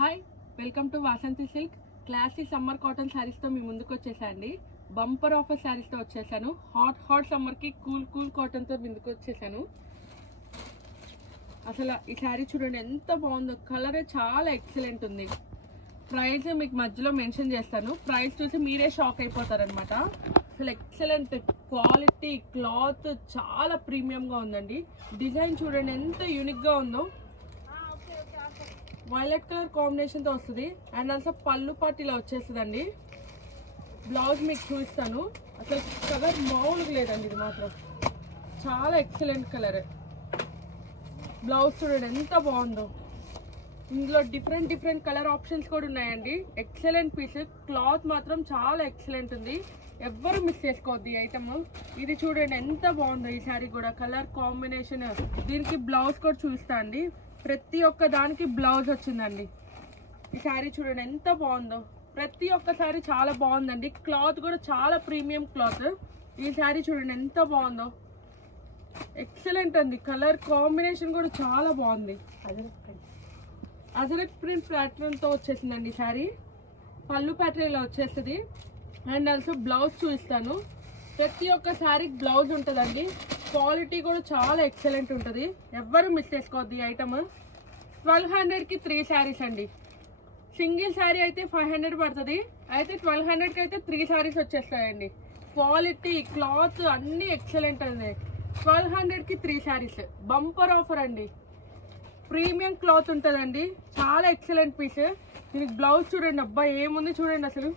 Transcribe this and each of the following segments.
Hi welcome to Vasanthi silk classy summer cotton శారీస్తో మీ ముందుకు వచ్చేసాండి. బంపర్ ఆఫర్ శారీస్తో వచ్చేసాను. హాట్ సమ్మర్కి కూల్ కాటన్తో ముందుకు వచ్చేసాను. అసలు ఈ శారీ చూడండి ఎంత బాగుందో. కలర్ చాలా ఎక్సలెంట్ ఉంది. ప్రైస్ మీకు మధ్యలో మెన్షన్ చేస్తాను. ప్రైస్ చూసి మీరే షాక్ అయిపోతారనమాట. అసలు ఎక్సలెంట్ క్వాలిటీ, క్లాత్ చాలా ప్రీమియంగా ఉందండి. డిజైన్ చూడండి ఎంత యూనిక్గా ఉందో. వైలెట్ కలర్ కాంబినేషన్తో వస్తుంది. అండ్ ఆల్సో పళ్ళు పార్టీలో వచ్చేస్తుందండి. బ్లౌజ్ మీకు చూపిస్తాను. అసలు కలర్ మామూలుగా లేదండి. ఇది మాత్రం చాలా ఎక్సలెంట్ కలర్. బ్లౌజ్ చూడండి ఎంత బాగుందో. ఇందులో డిఫరెంట్ కలర్ ఆప్షన్స్ కూడా ఉన్నాయండి. Excellent piece. క్లాత్ మాత్రం చాలా ఎక్సలెంట్ ఉంది. ఎవ్వరు మిస్ చేసుకోవద్దు ఈ ఐటమ్. ఇది చూడండి ఎంత బాగుందో. ఈ శారీ కూడా కలర్ కాంబినేషన్. దీనికి బ్లౌజ్ కూడా చూపిస్తా అండి. ప్రతి ఒక్క దానికి బ్లౌజ్ వచ్చిందండి. ఈ శారీ చూడండి ఎంత బాగుందో. ప్రతి ఒక్క శారీ చాలా బాగుందండి. క్లాత్ కూడా చాలా ప్రీమియం క్లాత్. ఈ శారీ చూడండి ఎంత బాగుందో. ఎక్సలెంట్ అండి. కలర్ కాంబినేషన్ కూడా చాలా బాగుంది. అజరక్ ప్రింట్ ప్యాటర్న్తో వచ్చేసిందండి ఈ శారీ. పళ్ళు ప్యాటర్న్ ఇలా వచ్చేస్తుంది. అండ్ ఆల్సో బ్లౌజ్ చూపిస్తాను. ప్రతి ఒక్క శారీకి బ్లౌజ్ ఉంటుందండి. క్వాలిటీ కూడా చాలా ఎక్సలెంట్ ఉంటుంది. ఎవ్వరు మిస్ చేసుకోవద్దు ఈ ఐటమ్. 1200కి 3 శారీస్ అండి. సింగిల్ శారీ అయితే 500 పడుతుంది. అయితే 1200కి అయితే 3 శారీస్ వచ్చేస్తాయండి. క్వాలిటీ, క్లాత్ అన్నీ ఎక్సలెంట్ అండి. 1200కి 3 శారీస్. బంపర్ ఆఫర్ అండి. ప్రీమియం క్లాత్ ఉంటుందండి. చాలా ఎక్సలెంట్ పీస్. దీనికి బ్లౌజ్ చూడండి. అబ్బా ఏముంది చూడండి. అసలు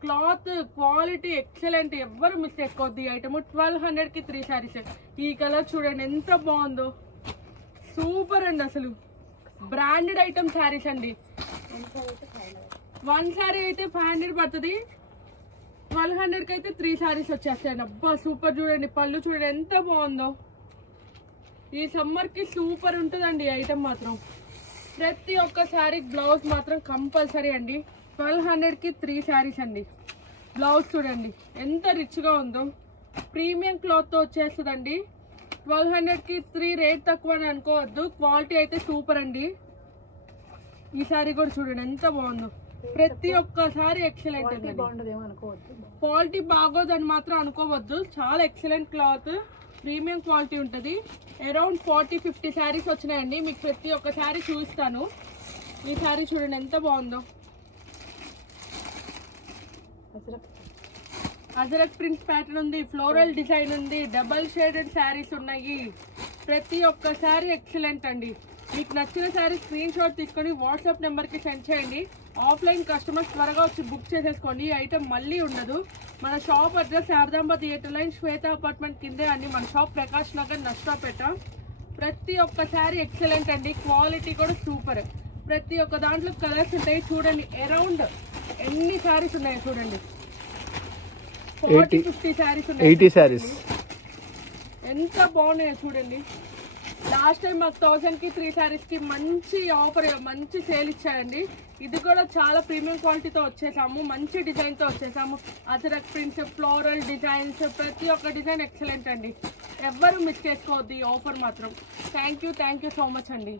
క్లాత్ క్వాలిటీ ఎక్సలెంట్. ఎవ్వరు మిస్ చేసుకోవద్దు ఈ ఐటమ్. 1200కి 3 శారీస్. ఈ కలర్ చూడండి ఎంత బాగుందో. సూపర్ అండి. అసలు బ్రాండెడ్ ఐటమ్ శారీస్ అండి. 1 శారీ అయితే 500 పడుతుంది. 1200కి అయితే 3 శారీస్ వచ్చేస్తాయండి. అబ్బా సూపర్. చూడండి పళ్ళు చూడండి ఎంత బాగుందో. ఈ సమ్మర్కి సూపర్ ఉంటుందండి ఈ ఐటమ్ మాత్రం. ప్రతి ఒక్క శారీకి బ్లౌజ్ మాత్రం కంపల్సరీ అండి. 1200కి 3 శారీస్ అండి. బ్లౌజ్ చూడండి ఎంత రిచ్గా ఉందో. ప్రీమియం క్లాత్తో వచ్చేస్తుందండి. 1200కి 3 రేట్ తక్కువ అని అనుకోవద్దు. క్వాలిటీ అయితే సూపర్ అండి. ఈ శారీ కూడా చూడండి ఎంత బాగుందో. ప్రతి ఒక్క శారీ ఎక్సలెంట్ అండి. క్వాలిటీ బాగోదని మాత్రం అనుకోవద్దు. చాలా ఎక్సలెంట్ క్లాత్, ప్రీమియం క్వాలిటీ ఉంటుంది. అరౌండ్ 40-50 శారీస్ వచ్చినాయండి. మీకు ప్రతి ఒక్క శారీ చూపిస్తాను. ఈ శారీ చూడండి ఎంత బాగుందో. అజరక్ ప్రింట్ ప్యాటర్న్ ఉంది. ఫ్లోరల్ డిజైన్ ఉంది. డబల్ షేడెడ్ శారీస్ ఉన్నాయి. ప్రతి ఒక్క శారీ ఎక్సలెంట్ అండి. మీకు నచ్చిన శారీ స్క్రీన్ షాట్ తీసుకొని వాట్సాప్ నెంబర్కి సెండ్ చేయండి. ఆఫ్లైన్ కస్టమర్స్ త్వరగా వచ్చి బుక్ చేసేసుకోండి. ఈ ఐటమ్ మళ్ళీ ఉండదు. మన shop address Saradamba theatre line, Swetha apartment కిందే అండి. మన షాప్ ప్రకాష్ నగర్, నష్టాపేట. ప్రతి ఒక్క శారీ ఎక్సలెంట్ అండి. క్వాలిటీ కూడా సూపర్. ప్రతి ఒక్క దాంట్లో కలర్స్ ఉంటాయి చూడండి. అరౌండ్ ఎన్ని శారీస్ ఉన్నాయి చూడండి. 40-50 శారీస్ ఉన్నాయి. 80 శారీస్. ఎంత బాగున్నాయో చూడండి. లాస్ట్ టైం మాకు 1000కి 3 శారీస్కి మంచి ఆఫర్, మంచి సేల్ ఇచ్చారండి. ఇది కూడా చాలా ప్రీమియం క్వాలిటీతో వచ్చేసాము. మంచి డిజైన్తో వచ్చేసాము. అజరక్ ప్రింట్స్, ఫ్లోరల్ డిజైన్స్, ప్రతి ఒక్క డిజైన్ ఎక్సలెంట్ అండి. ఎవ్వరు మిస్ చేసుకోవద్దు ఈ ఆఫర్ మాత్రం. థ్యాంక్ యూ సో మచ్ అండి.